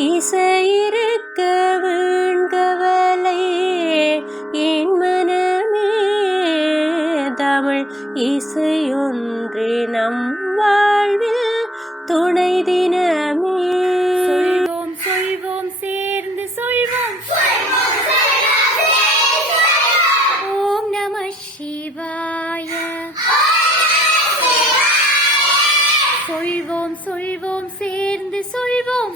இசையிருக்க வீண்கவலை என் மனமே, தமிழ் இசையொன்றே நம் வாழ்வில் துணை தினமே. சொல்வோம் சொல்வோம் சேர்ந்து சொல்வோம், ஓம் நம சிவாய. சொல்வோம் சொல்வோம் சேர்ந்து சொல்வோம்,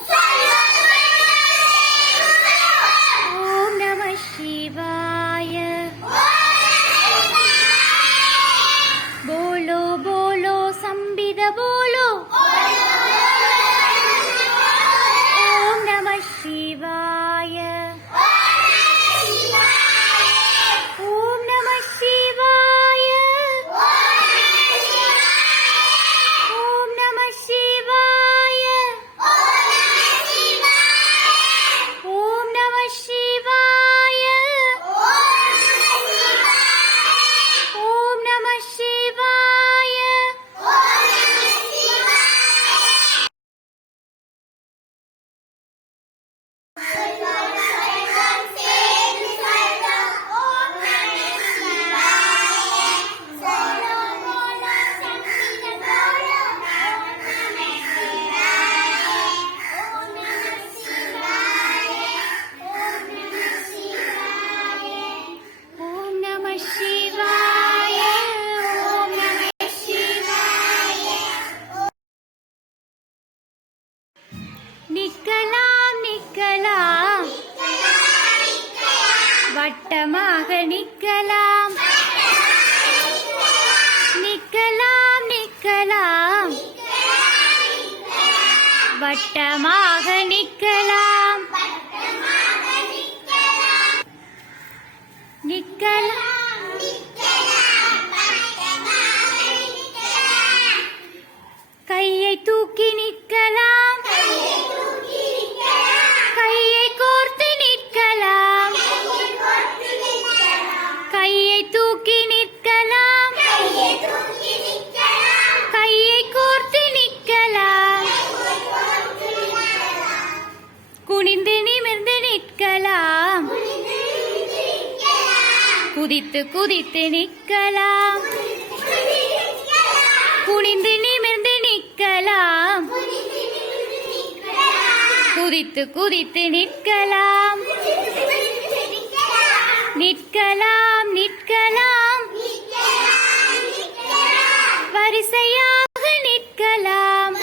ஓம் நம சிவாய. போலோ போலோ சம்பித போலோ, ஓம் நம சிவாய. ஓம் நம சிவாய. ஓம் நம சிவாய. ஓம் நம சிவாய. ஓம் நம சிவாய. ஓம் நம சிவாய. ஓம் நம சிவாய. நிக்கலாம் நிக்கலாம், வட்டமாக நிக்கலாம். நிக்கலாம் நிக்கலாம், வட்டமாக நிக்கலாம். நிக்கலாம் கையை தூக்கி நிற்கலாம். கையை கோர்த்து நிற்கலாம். கையை தூக்கி நிற்கலாம். கையை கோர்த்து நிற்கலாம். குனிந்து நிமிர்ந்து நிற்கலாம். குதித்து குதித்து நிற்கலாம். குனிந்து நிமிர்ந்து நிற்கலாம். குதித்து குதித்து நிற்கலாம். நிற்கலாம் நிற்கலாம், வரிசையாக நிற்கலாம்.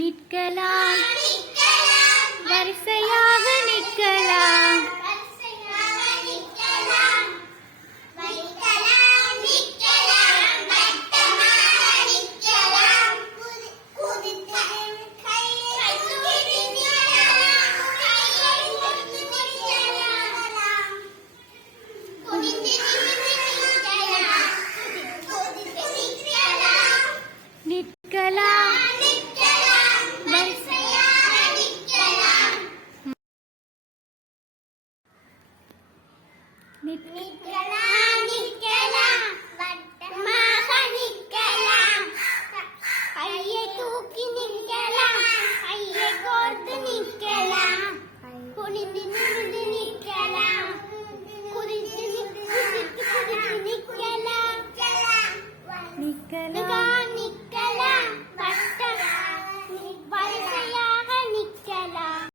நிற்கலாம், வரிசையாக நிற்கலாம். நிற்கலாம், நிற்கலாம் நிற்கலாம், வட்டமாக நிற்கலாம். கையை தூக்கி நிற்கலாம். கையை கோர்த்து நிற்கலாம். குனிந்து நிமிர்ந்து நிற்கலாம். குதித்து நிற்கலாம். நிற்கலாம் நிற்கலாம், வரிசையாக நிற்கலாம்.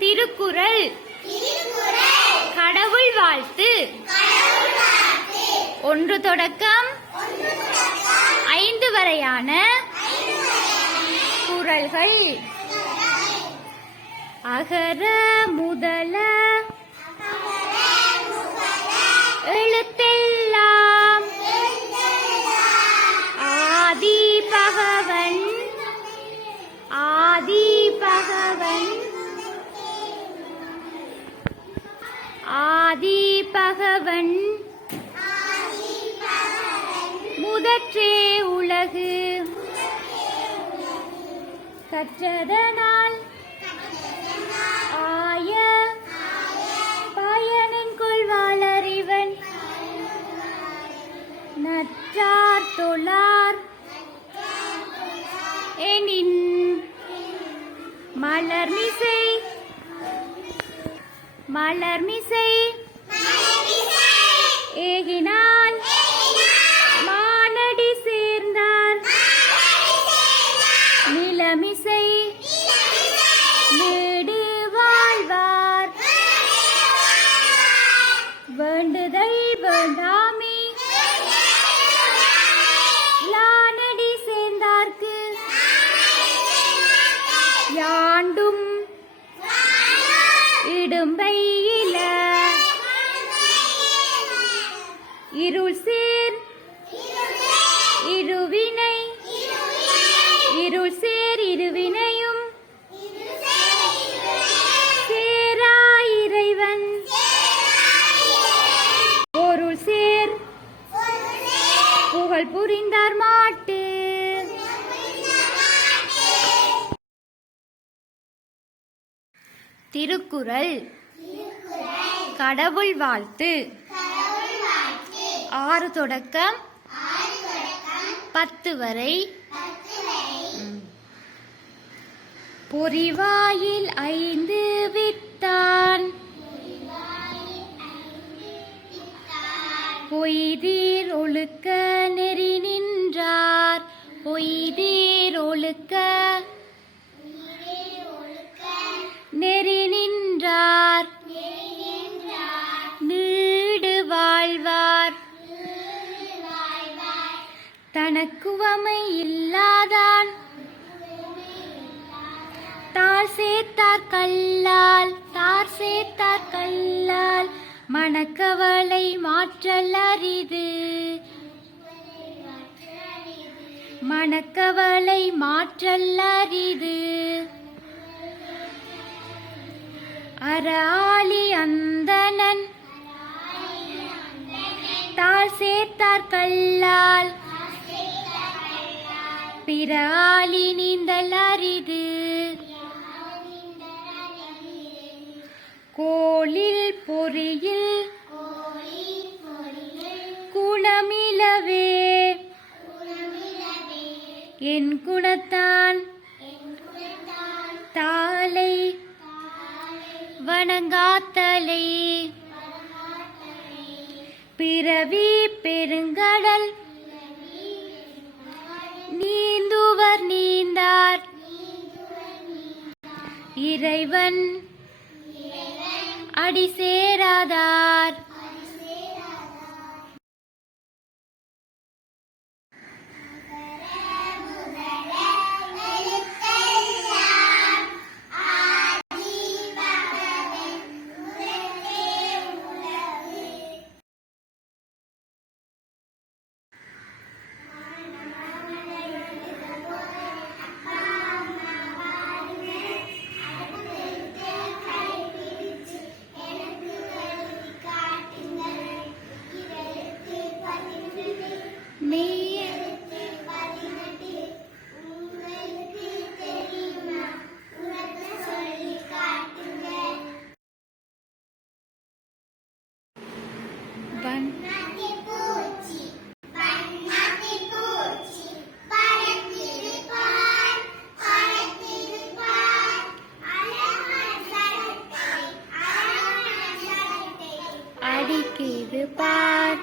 திருக்குறள் கடவுள் வாழ்த்து 1 தொடக்கம் 5 வரையான குறள்கள். அகர முதல எழுத்தெல்லாம் ஆதி பகவன் முதற்றே உலகு கற்றதனால் ஆய பயனின் கொள்வாளறிவன் நற்றார் தொழார் எனின் மலர்மிசை ஏகினால் மானடி சேர்ந்தார் நிலமிசை நீடு வாழ்வார் வேண்டுதல் வேண்டாமே யானடி சேர்ந்தார்க்கு யாண்டும் இடும்பையில இருள் சேர் இருவினையும் சேரா இறைவன் பொருள் சேர் புகழ் புரிந்தார் மாட்டு. திருக்குறள் கடவுள் வாழ்த்து 6 தொடக்கம் 10 வரை. பொறிவாயில் 5 வித்தான் பொய்தீர் ஒழுக்க நெறி நின்றார் நீடு வாழ்வார் தனக்குவமை இல்லாதான் தார் சேர்த்தார் கல்லால் மனக்கவலை மாற்றல் அரிது அராளி அந்தணன் தார் சேர்த்தார் கல்லால் பிறாளி நீந்தல் அரிது. கோளில் பொறியில் குணமிலவே என் குணத்தான் தாளை வணங்காத்தலை பிறவி பெருங்கடல் நீந்துவர் நீந்தார் இறைவன் அடி சேராதார். அடிக்கிது பார்